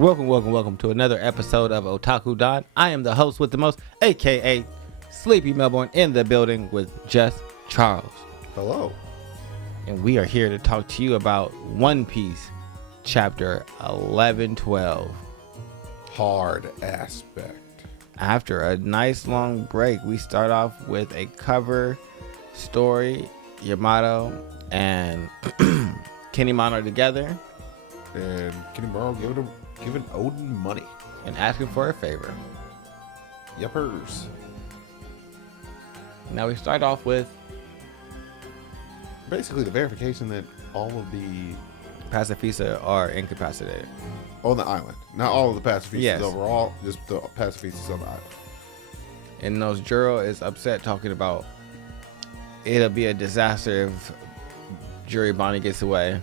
Welcome to another episode of Otaku Don. I am the host with the most, aka Sleepy Melbourne, in the building with Just Charles. Hello. And we are here to talk to you about One Piece, chapter 1112. Hard aspect. After a nice long break, we start off with a cover story. Yamato and Kinemon are together. And Kinemon giving Oden money. And asking for a favor. Yuppers. Now we start off with basically the verification that all of the Pacifista are incapacitated. on the island. Not all of the Pacifistas Yes. overall, just the Pacifistas on the island. And Juro is upset, talking about it'll be a disaster if Juri Bonnie gets away.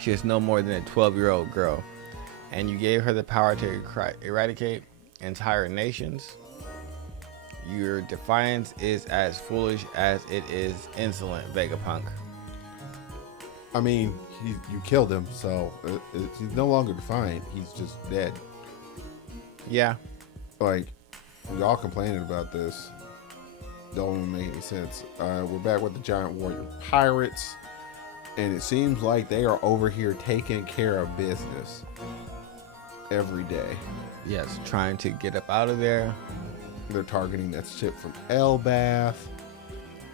She is no more than a 12-year-old girl. And you gave her the power to eradicate entire nations. Your defiance is as foolish as it is insolent, Vegapunk. I mean, you killed him, so he's no longer defiant. He's just dead. Yeah. Like, y'all complaining about this don't even make any sense. We're back with the Giant Warrior Pirates, and it seems like they are over here taking care of business every day. Yes, trying to get up out of there. They're targeting that ship from Elbath,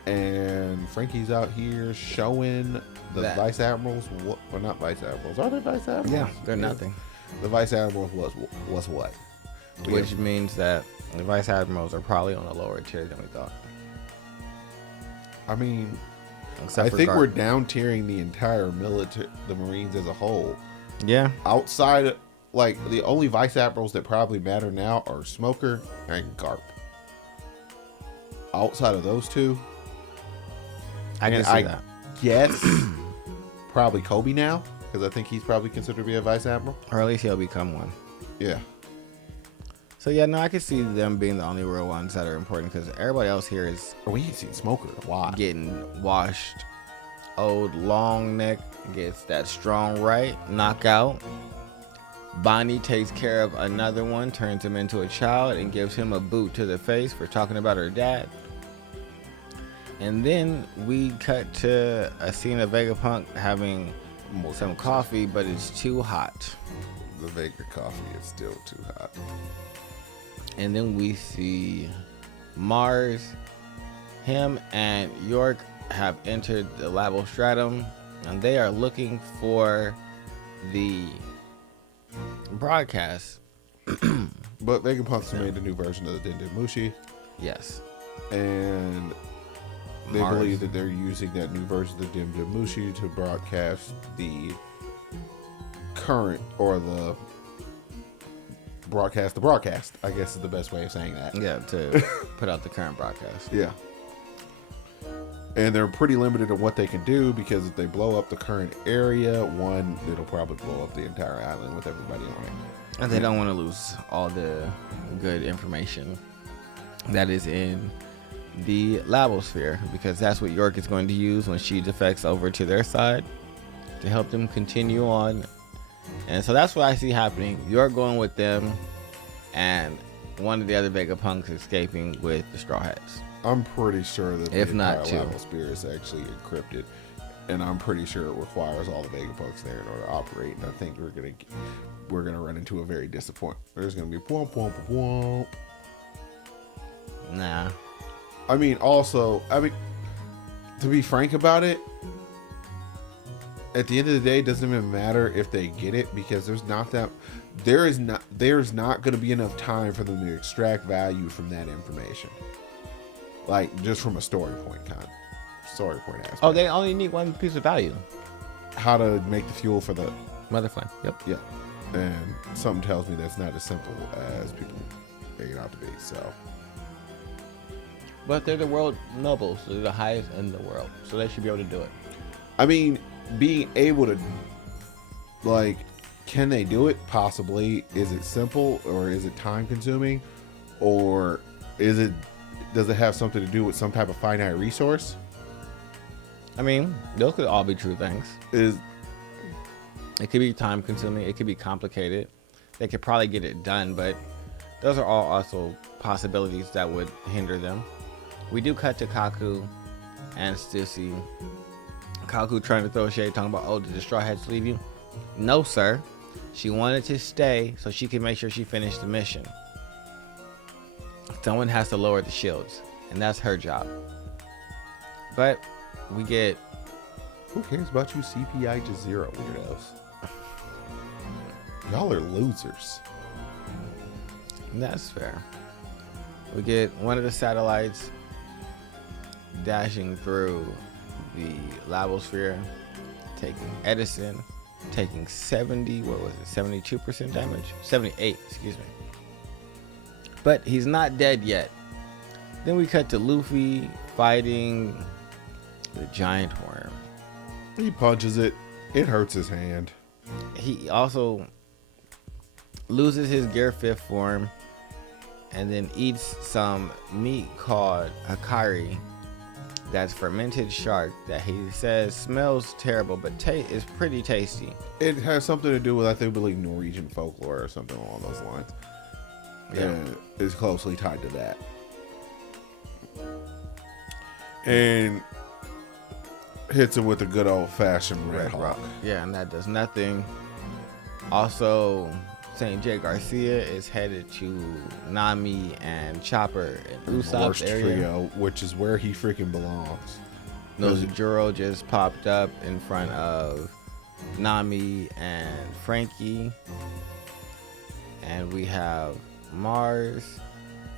and Frankie's out here showing the Vice Admirals. Well, not Vice Admirals. Are they Vice Admirals? Yeah, they're nothing. The Vice Admirals was what? Which means that the Vice Admirals are probably on a lower tier than we thought. I mean, Except I think Garp. we're down tiering the entire military, the Marines as a whole. Yeah. Outside, like, the only Vice Admirals that probably matter now are Smoker and Garp. Outside of those two, I can see that. Yes, probably Kobe now, because I think he's probably considered to be a Vice Admiral. Or at least he'll become one. Yeah. So yeah, no, I can see them being the only real ones that are important, because everybody else here is We ain't seen Smoker a lot. getting washed. Old long neck gets that strong right knockout. Bonnie takes care of another one, turns him into a child, and gives him a boot to the face for talking about her dad. And then we cut to a scene of Vegapunk having some coffee, but it's too hot. The Vega coffee is still too hot. And then we see Mars. Him and York have entered the Labostratum, and they are looking for the broadcast. But Vegapunk's made a new version of the Dendemushi, Yes. and they Mars. believe that they're using that new version of the Dendemushi to broadcast the current, or the broadcast, I guess is the best way of saying that. Yeah, to put out the current broadcast. Yeah. And they're pretty limited on what they can do, because if they blow up the current area, one, it'll probably blow up the entire island with everybody on it. And they don't want to lose all the good information that is in the Labosphere, because that's what York is going to use when she defects over to their side to help them continue on. And so that's what I see happening. York going with them, and one of the other Vegapunks escaping with the Straw Hats. I'm pretty sure that If the not entire two. Labosphere is actually encrypted, and I'm pretty sure it requires all the Vegapunks there in order to operate. And I think we're gonna run into a very disappointment. There's gonna be womp womp womp. Nah. I mean, to be frank about it, at the end of the day, it doesn't even matter if they get it, because there's not going to be enough time for them to extract value from that information. Like, just from a story point aspect. Oh, they only need one piece of value. How to make the fuel for the Mother Flame. Yep. yeah, and something tells me that's not as simple as people make it out to be. So. But they're the world nobles. They're the highest in the world. So they should be able to do it. I mean, being able to, like, can they do it? Possibly. Is it simple, or is it time consuming, or does it have something to do with some type of finite resource? I mean, those could all be true things. Is It could be time consuming. It could be complicated. they could probably get it done, but those are all also possibilities that would hinder them. We do cut to Kaku and Stussy. Kaku trying to throw shade, talking about, oh, did the Straw Hats leave you? No, sir. She wanted to stay so she could make sure she finished the mission. Someone has to lower the shields, and that's her job. But we get... Who cares about you CPI to 0 weirdos? Y'all are losers. That's fair. We get one of the satellites dashing through the Labosphere, taking Edison, taking 72% damage? 78, excuse me. But he's not dead yet. Then we cut to Luffy fighting the giant worm. He punches it. It hurts his hand. He also loses his Gear 5th form and then eats some meat called Hakari. That's fermented shark that he says smells terrible, but is pretty tasty. It has something to do with, I think, believe Norwegian folklore or something along those lines. Yeah. And is closely tied to that. And hits him with a good old fashioned Red Hawk. Yeah, and that does nothing. Also, St. J. Garcia is headed to Nami and Chopper and Usopp's area. Trio, which is where he freaking belongs. Nozajuro just popped up in front of Nami and Frankie. And we have Mars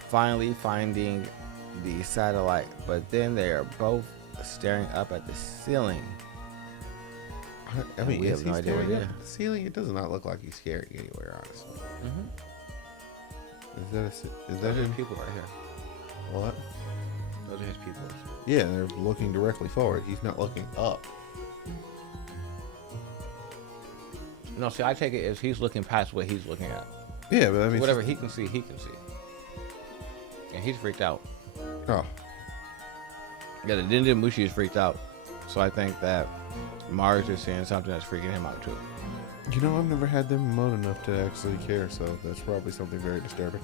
finally finding the satellite, but then they are both staring up at the ceiling. I mean, we is have he no idea what staring it at the ceiling? It does not look like he's staring anywhere, honestly. Is that his him? people right here? What? Those are his people. Yeah, they're looking directly forward. He's not looking up. No, see, I take it as he's looking past what he's looking at. Yeah, but I mean, Whatever he can see, he can see. And he's freaked out. Oh, Yeah, the Mushi is freaked out. So I think that Mars is seeing something that's freaking him out too. you know, I've never had them remote enough to actually care, so that's probably something very disturbing.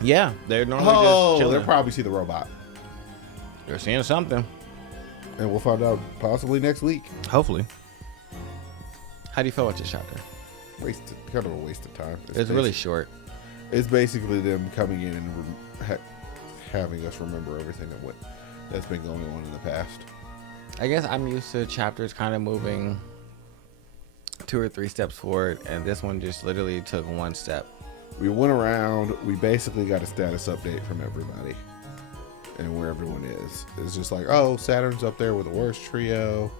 Yeah, they're normally just Oh, chilling. they'll probably see the robot, They're seeing something. and we'll find out possibly next week. Hopefully. How do you feel about this chapter? Kind of a waste of time. It's really short. It's basically them coming in and having us remember everything that's been going on in the past. I guess I'm used to chapters kind of moving 2 or 3 steps forward, and this one just literally took 1 step. We went around. We basically got a status update from everybody and where everyone is. It's just like, oh, Saturn's up there with the worst trio.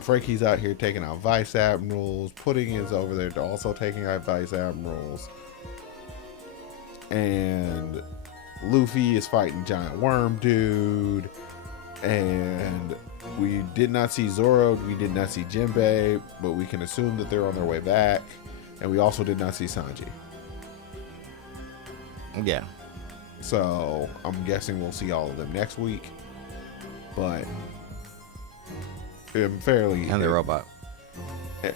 Frankie's out here taking out vice admirals. Pudding is over there also taking out vice admirals. And Luffy is fighting giant worm dude. And we did not see Zoro. We did not see Jinbei, but we can assume that they're on their way back. And we also did not see Sanji. Yeah. So I'm guessing we'll see all of them next week. But I'm fairly... And the robot.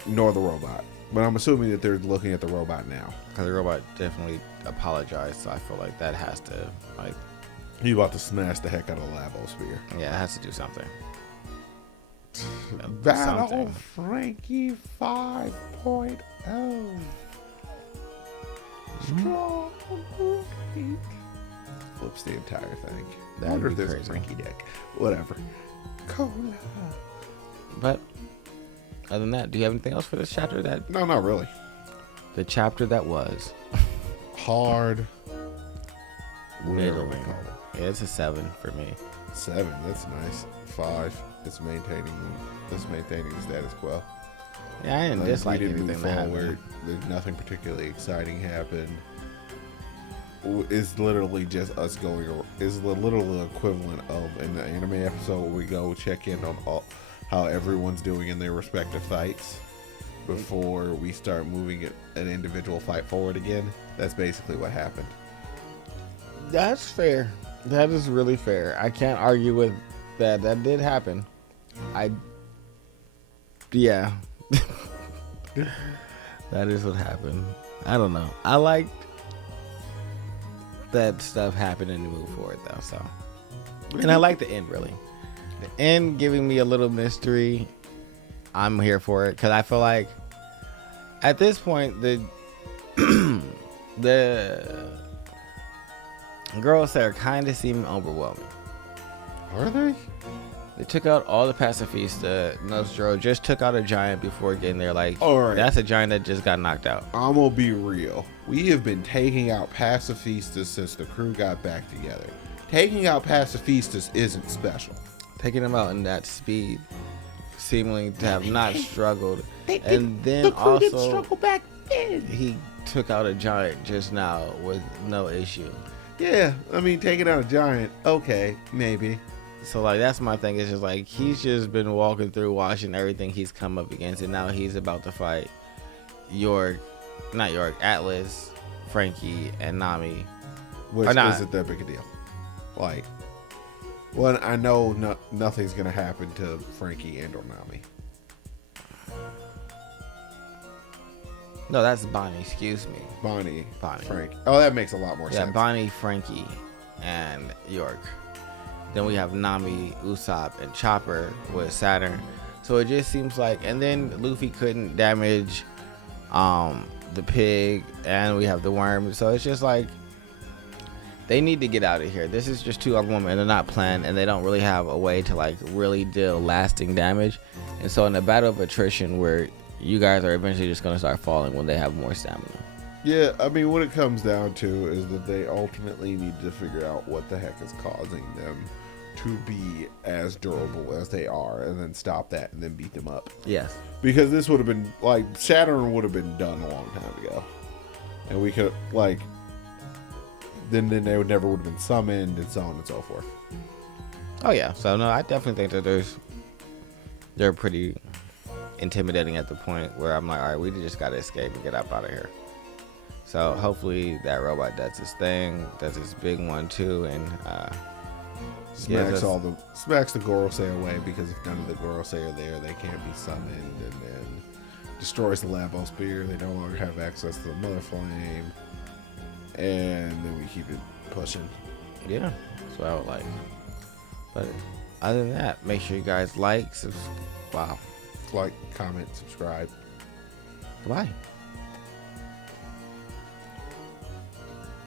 Nor the robot. But I'm assuming that they're looking at the robot now. Because the robot definitely apologized, so I feel like that has to, like... He's about to smash the heck out of the Labosphere. Yeah, it has to do something. Battle Something. Frankie 5.0. Strong break. Flips the entire thing. That'd Wonder be if there's a crazy. Frankie deck. Whatever. Cola. But other than that, do you have anything else for this chapter? That No, not really. the chapter that was Hard. Whatever we middling. call it. Yeah, it's a 7 for me. 7. That's nice. 5. It's maintaining the status quo. Yeah, I didn't dislike we didn't anything move that forward. happened. There's nothing particularly exciting happened. It's literally just us going. It's the literal equivalent of in the anime episode where we go check in on how everyone's doing in their respective fights before we start moving an individual fight forward again. That's basically what happened. That's fair. That is really fair. I can't argue with that. That did happen. Yeah. That is what happened. I don't know. I liked that stuff happening to move forward though. So, and I like the end really. The end giving me a little mystery. I'm here for it because I feel like at this point the the girls there kind of seem overwhelming. Are they? They took out all the pacifista. Nostro just took out a giant before getting there. Like, all right, that's a giant that just got knocked out. I'm gonna be real. We have been taking out pacifistas since the crew got back together. Taking out pacifistas isn't special. Taking them out in that speed, seemingly to have not struggled. And then also, struggle back then. He took out a giant just now with no issue. Yeah, I mean, taking out a giant, okay, maybe. So, like, that's my thing. It's just like he's just been walking through, watching everything he's come up against, and now he's about to fight Atlas, Frankie, and Nami. Which isn't that big a deal. Like, well, I know nothing's going to happen to Frankie and or Nami. No, that's Bonnie. Excuse me. Bonnie. Frank. Oh, that makes a lot more sense. Yeah, Bonnie, Frankie, and York. Then we have Nami, Usopp, and Chopper with Saturn. So it just seems like, and then Luffy couldn't damage the pig, and we have the worm. So it's just like they need to get out of here. This is just too overwhelming, and they're not planned, and they don't really have a way to like really deal lasting damage. And so in a battle of attrition, where you guys are eventually just gonna start falling when they have more stamina. Yeah, I mean, what it comes down to is that they ultimately need to figure out what the heck is causing them to be as durable as they are, and then stop that and then beat them up. Yes. Because this would have been, like, Saturn would have been done a long time ago. And we could, like, then they never would have been summoned and so on and so forth. Oh, yeah. So, no, I definitely think that they're pretty intimidating at the point where I'm like, all right, we just got to escape and get up out of here. So, hopefully that robot does his thing, does his big one, too, and smacks the Gorosei away, because if none of the Gorosei are there, they can't be summoned, and then destroys the Labo Spear. They no longer have access to the Mother Flame, and then we keep it pushing. Yeah, that's what I would like. But other than that, make sure you guys like, comment, subscribe. Goodbye.